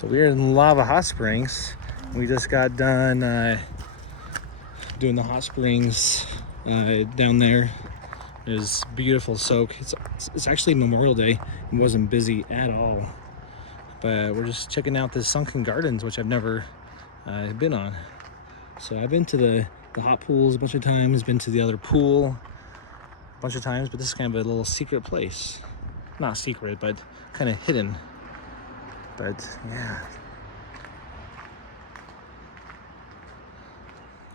So we're in Lava Hot Springs. We just got done doing the hot springs down there. It was beautiful soak. It's actually Memorial Day. It wasn't busy at all. But we're just checking out the Sunken Gardens, which I've never been on. So I've been to the hot pools a bunch of times, been to the other pool a bunch of times, but this is kind of a little secret place. Not secret, but kind of hidden. But yeah.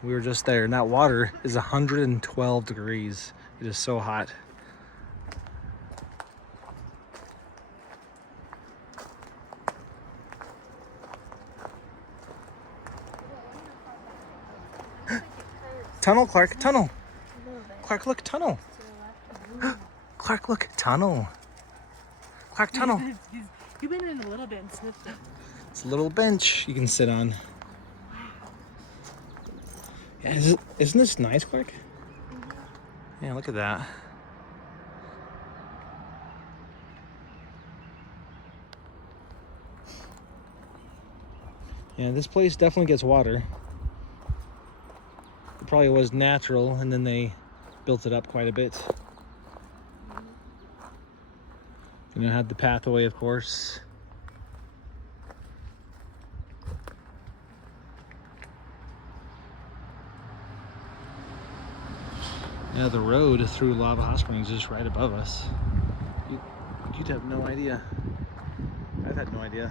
We were just there, and that water is 112 degrees. It is so hot. Tunnel, Clark, tunnel. Clark, look, tunnel. Clark, look, tunnel. Clark, tunnel. You've been in a little bit and sniffed it. It's a little bench you can sit on. Yeah, isn't this nice, Clark? Yeah, look at that. Yeah, this place definitely gets water. It probably was natural, and then they built it up quite a bit. You know, had the pathway, of course. Yeah, the road through Lava Hot Springs is just right above us. You'd have no idea. I've had no idea.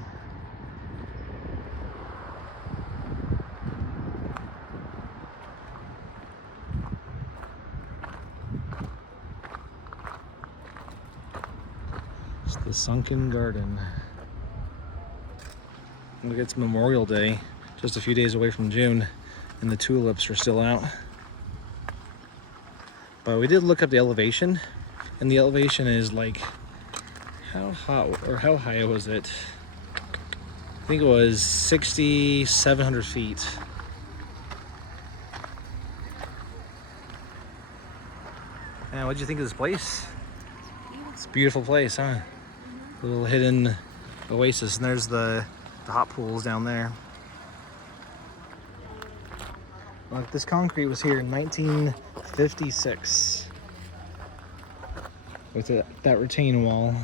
It's the Sunken Garden. Look, it's Memorial Day, just a few days away from June, and the tulips are still out. But we did look up the elevation, and the elevation is like, how high was it? I think it was 6,700 feet. Now, what did you think of this place? It's a beautiful place, huh? A little hidden oasis, and there's the hot pools down there. Look, this concrete was here in 1956 with that retaining wall.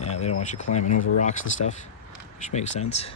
Yeah, they don't want you climbing over rocks and stuff, which makes sense.